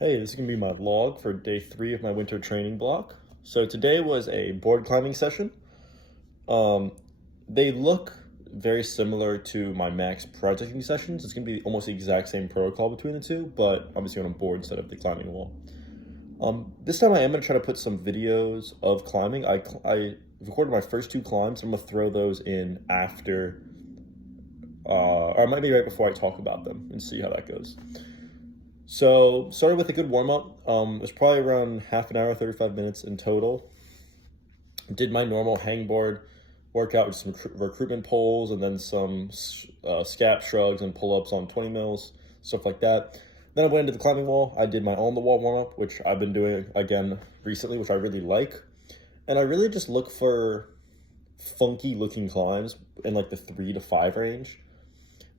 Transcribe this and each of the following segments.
Hey, this is going to be my vlog for day 3 of my winter training block. So today was a board climbing session. Um, they look very similar to my max projecting sessions. It's going to be almost the exact same protocol between the two, but obviously on a board instead of the climbing wall. This time I am going to try to put some videos of climbing. I recorded my first 2 climbs. I'm going to throw those in after, or it might be right before I talk about them and see how that goes. So started with a good warm up. It was probably around half an hour, 35 minutes in total. Did my normal hangboard workout with some recruitment pulls and then some scap shrugs and pull ups on 20 mils, stuff like that. Then I went into the climbing wall. I did my on the wall warm up, which I've been doing again recently, which I really like. And I really just look for funky looking climbs in like the 3 to 5 range,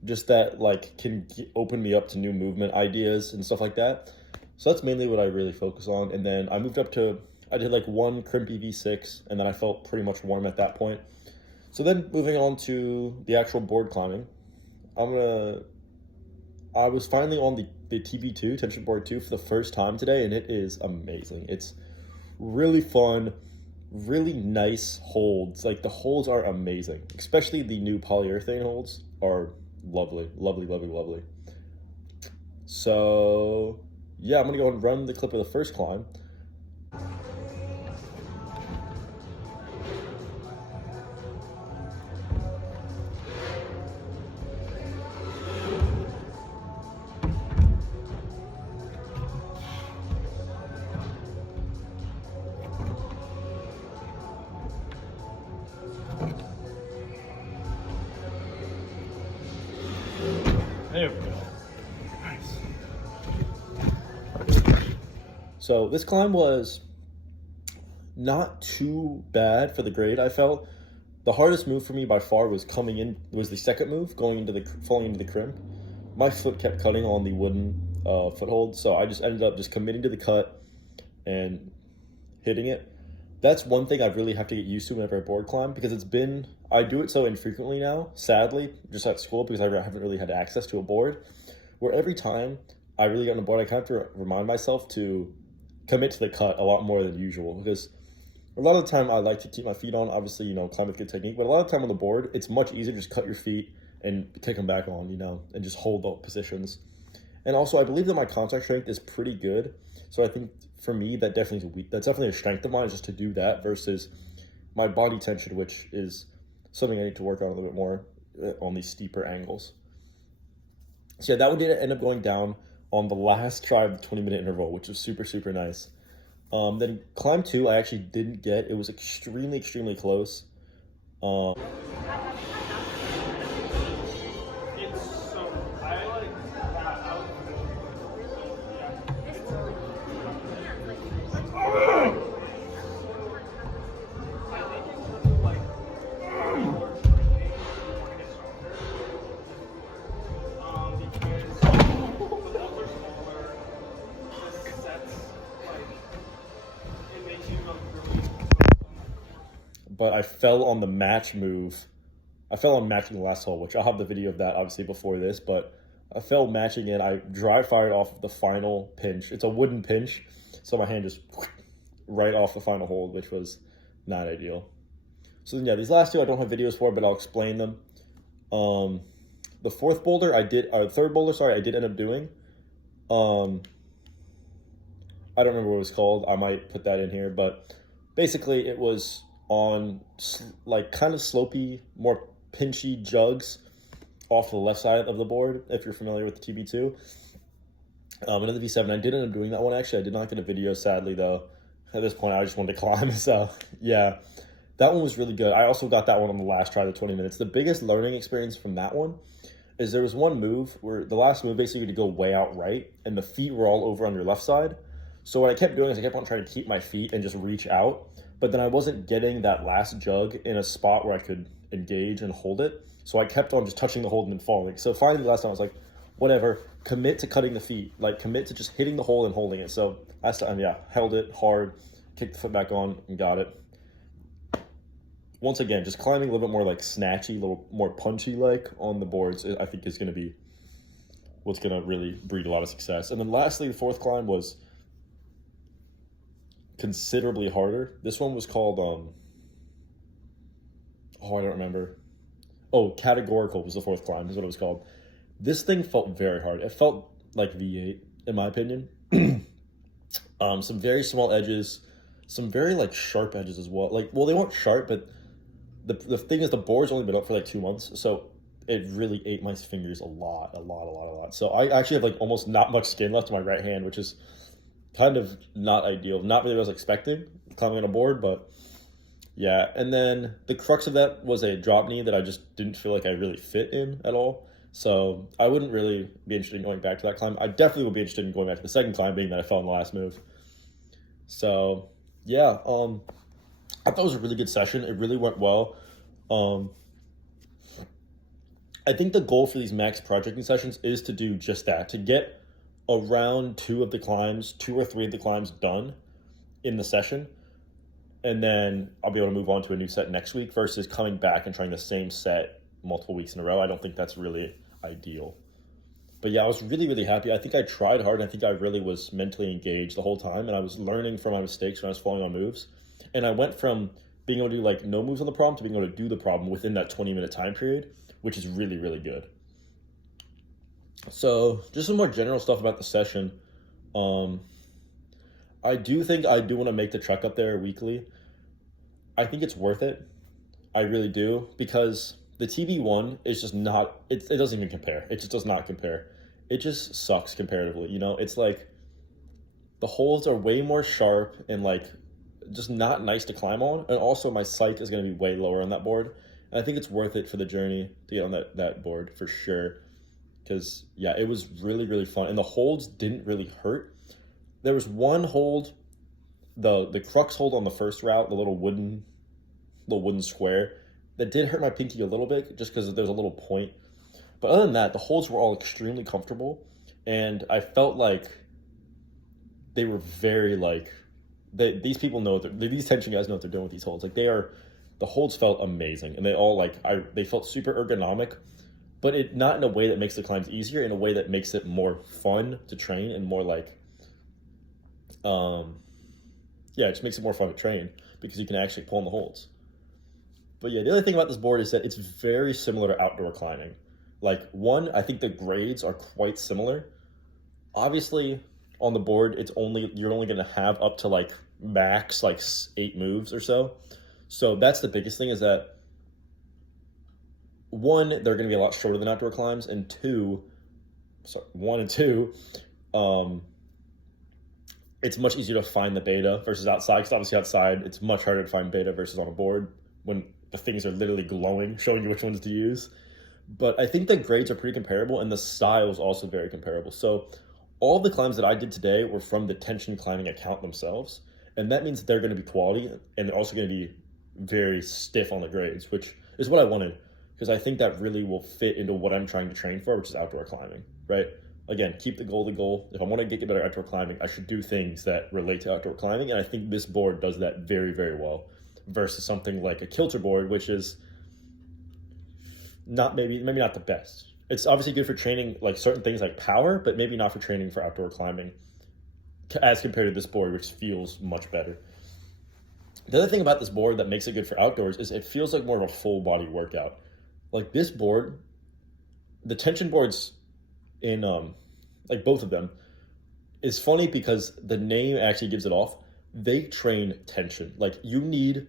just that like can open me up to new movement ideas and stuff like that. So that's mainly what I really focus on. And then I moved up to, I did like 1 crimpy V6, and then I felt pretty much warm at that point. So then moving on to the actual board climbing, I was finally on the TB2, tension board 2, for the first time today, and it is amazing. It's really fun, really nice holds. Like the holds are amazing, especially the new polyurethane holds are lovely, lovely, lovely, lovely. So yeah, I'm gonna go and run the clip of the first climb. There we go. Nice. So this climb was not too bad for the grade, I felt. The hardest move for me by far was the second move, falling into the crimp. My foot kept cutting on the wooden foothold, so I just ended up just committing to the cut and hitting it. That's one thing I really have to get used to whenever I board climb, because I do it so infrequently now, sadly, just at school, because I haven't really had access to a board, where every time I really get on a board, I kind of have to remind myself to commit to the cut a lot more than usual, because a lot of the time I like to keep my feet on, obviously, climb with good technique, but a lot of the time on the board, it's much easier to just cut your feet and kick them back on, and just hold the positions. And also, I believe that my contact strength is pretty good. So I think for me, that's definitely a strength of mine, is just to do that versus my body tension, which is something I need to work on a little bit more on these steeper angles. So yeah, that one did end up going down on the last try of the 20-minute interval, which was super, super nice. Then climb 2, I actually didn't get. It was extremely, extremely close. But I fell on the match move. I fell on matching the last hole, which I'll have the video of that obviously before this, but I fell matching it. I dry fired off the final pinch. It's a wooden pinch, so my hand just right off the final hold, which was not ideal. So then, yeah, these last 2 I don't have videos for, but I'll explain them. The third boulder, I did end up doing. I don't remember what it was called. I might put that in here, but basically it was on like kind of slopey, more pinchy jugs off the left side of the board, if you're familiar with the TB2. Another V7, I did end up doing that one. Actually, I did not get a video, sadly, though. At this point, I just wanted to climb, so yeah. That one was really good. I also got that one on the last try of the 20 minutes. The biggest learning experience from that one is there was one move where the last move basically to go way out right, and the feet were all over on your left side. So what I kept doing is I kept on trying to keep my feet and just reach out, but then I wasn't getting that last jug in a spot where I could engage and hold it. So I kept on just touching the hold and then falling. So finally the last time I was like, whatever, commit to cutting the feet, like commit to just hitting the hole and holding it. So last time, yeah, held it hard, kicked the foot back on and got it. Once again, just climbing a little bit more like snatchy, a little more punchy like on the boards, I think is going to be what's going to really breed a lot of success. And then lastly, the fourth climb was considerably harder. This one was called, I don't remember. Oh, Categorical was the fourth climb, is what it was called. This thing felt very hard. It felt like V8, in my opinion. Some very small edges, some very like sharp edges as well. Like, well, they weren't sharp, but the thing is, the board's only been up for like 2 months, so it really ate my fingers a lot. So I actually have like almost not much skin left in my right hand, which is kind of not ideal. Not really what I was expecting climbing on a board, but yeah. And then the crux of that was a drop knee that I just didn't feel like I really fit in at all. So I wouldn't really be interested in going back to that climb. I definitely would be interested in going back to the second climb, being that I fell in the last move. So yeah, I thought it was a really good session. It really went well. I think the goal for these max projecting sessions is to do just that, to get around two or three of the climbs done in the session. And then I'll be able to move on to a new set next week versus coming back and trying the same set multiple weeks in a row. I don't think that's really ideal. But yeah, I was really, really happy. I think I tried hard. I think I really was mentally engaged the whole time. And I was learning from my mistakes when I was falling on moves. And I went from being able to do like no moves on the problem to being able to do the problem within that 20-minute time period, which is really, really good. So just some more general stuff about the session. I do think I do want to make the trek up there weekly. I think it's worth it. I really do, because the TV1 is just not, it doesn't even compare. It just does not compare. It just sucks comparatively. You know, it's like the holes are way more sharp and like just not nice to climb on. And also my sight is going to be way lower on that board. And I think it's worth it for the journey to get on that board for sure. Because yeah, it was really, really fun. And the holds didn't really hurt. There was one hold, the crux hold on the first route, the little wooden square, that did hurt my pinky a little bit just because there's a little point. But other than that, the holds were all extremely comfortable. And I felt like they were very like, these people know, these tension guys know what they're doing with these holds. Like the holds felt amazing. And they all they felt super ergonomic, but not in a way that makes the climbs easier, in a way that makes it more fun to train and more like, it just makes it more fun to train because you can actually pull in the holds. But yeah, the other thing about this board is that it's very similar to outdoor climbing. Like one, I think the grades are quite similar. Obviously, on the board, you're only going to have up to like max like 8 moves or so. So that's the biggest thing, is that one, they're going to be a lot shorter than outdoor climbs, and one and two, it's much easier to find the beta versus outside, because obviously outside it's much harder to find beta versus on a board when the things are literally glowing, showing you which ones to use. But I think the grades are pretty comparable, and the style is also very comparable. So all the climbs that I did today were from the tension climbing account themselves, and that means they're going to be quality, and they're also going to be very stiff on the grades, which is what I wanted, because I think that really will fit into what I'm trying to train for, which is outdoor climbing, right? Again, keep the goal. If I want to get better at outdoor climbing, I should do things that relate to outdoor climbing, and I think this board does that very, very well, versus something like a kilter board, which is maybe not the best. It's obviously good for training like certain things like power, but maybe not for training for outdoor climbing as compared to this board, which feels much better. The other thing about this board that makes it good for outdoors is it feels like more of a full body workout. Like this board, the tension boards in like both of them, is funny because the name actually gives it off. They train tension. Like you need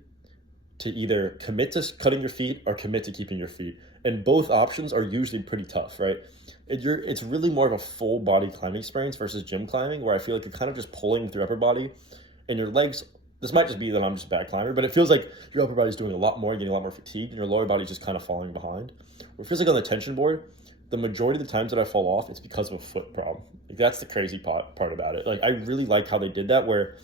to either commit to cutting your feet or commit to keeping your feet. And both options are usually pretty tough, right? It's really more of a full body climbing experience versus gym climbing, where I feel like you're kind of just pulling with your upper body and your legs. This might just be that I'm just a bad climber, but it feels like your upper body's doing a lot more, getting a lot more fatigued, and your lower body's just kind of falling behind. It feels like on the tension board, the majority of the times that I fall off, it's because of a foot problem. Like that's the crazy part about it. Like I really like how they did that, where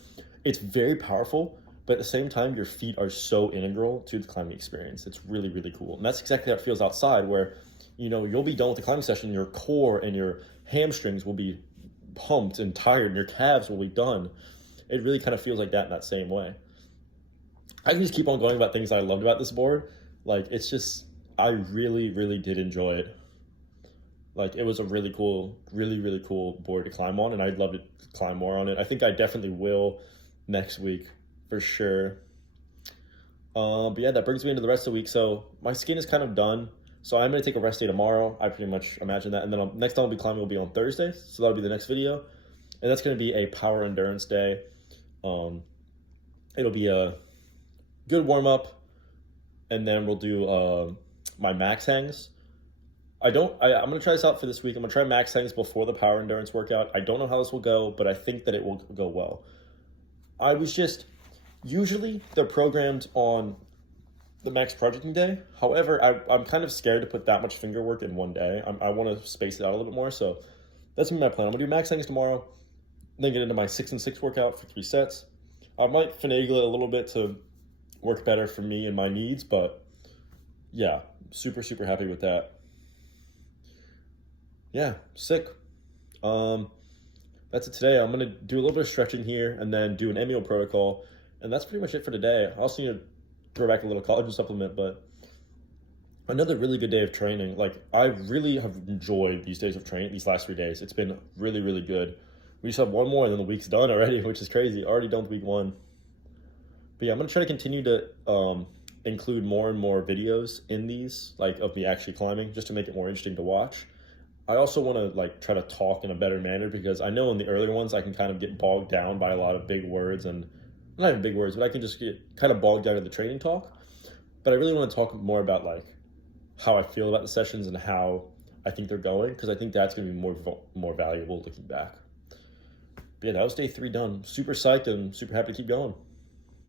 it's very powerful, but at the same time, your feet are so integral to the climbing experience. It's really, really cool. And that's exactly how it feels outside, where, you'll be done with the climbing session, your core and your hamstrings will be pumped and tired, and your calves will be done. It really kind of feels like that in that same way. I can just keep on going about things I loved about this board. Like, it's just, I really, really did enjoy it. Like, it was a really cool, really cool board to climb on, and I'd love to climb more on it. I think I definitely will next week for sure. But yeah, that brings me into the rest of the week. So my skin is kind of done. So I'm going to take a rest day tomorrow. I pretty much imagine that. And then next time I'll be climbing will be on Thursday. So that'll be the next video. And that's going to be a power endurance day. It'll be a good warm up. And then we'll do my max hangs. I'm going to try this out for this week. I'm going to try max hangs before the power endurance workout. I don't know how this will go, but I think that it will go well. Usually they're programmed on the max projecting day. However, I'm kind of scared to put that much finger work in one day. I want to space it out a little bit more. So that's gonna be my plan. I'm gonna do max hangs tomorrow, then get into my 6 and 6 workout for 3 sets. I might finagle it a little bit to work better for me and my needs, but yeah, super happy with that. Yeah, sick. That's it today. I'm gonna do a little bit of stretching here and then do an amnio protocol. And that's pretty much it for today. I also need to throw back a little collagen supplement, but another really good day of training. Like, I really have enjoyed these days of training, these last 3 days. It's been really good. We just have one more and then the week's done already, which is crazy. Already done week 1. But yeah, I'm gonna try to continue to include more and more videos in these, like of me actually climbing, just to make it more interesting to watch. I also want to like try to talk in a better manner, because I know in the earlier ones I can kind of get bogged down by a lot of big words, and not even big words, but I can just get kind of bogged down in the training talk. But I really want to talk more about like how I feel about the sessions and how I think they're going, because I think that's going to be more valuable looking back. But yeah, that was day 3 done. Super psyched and super happy to keep going.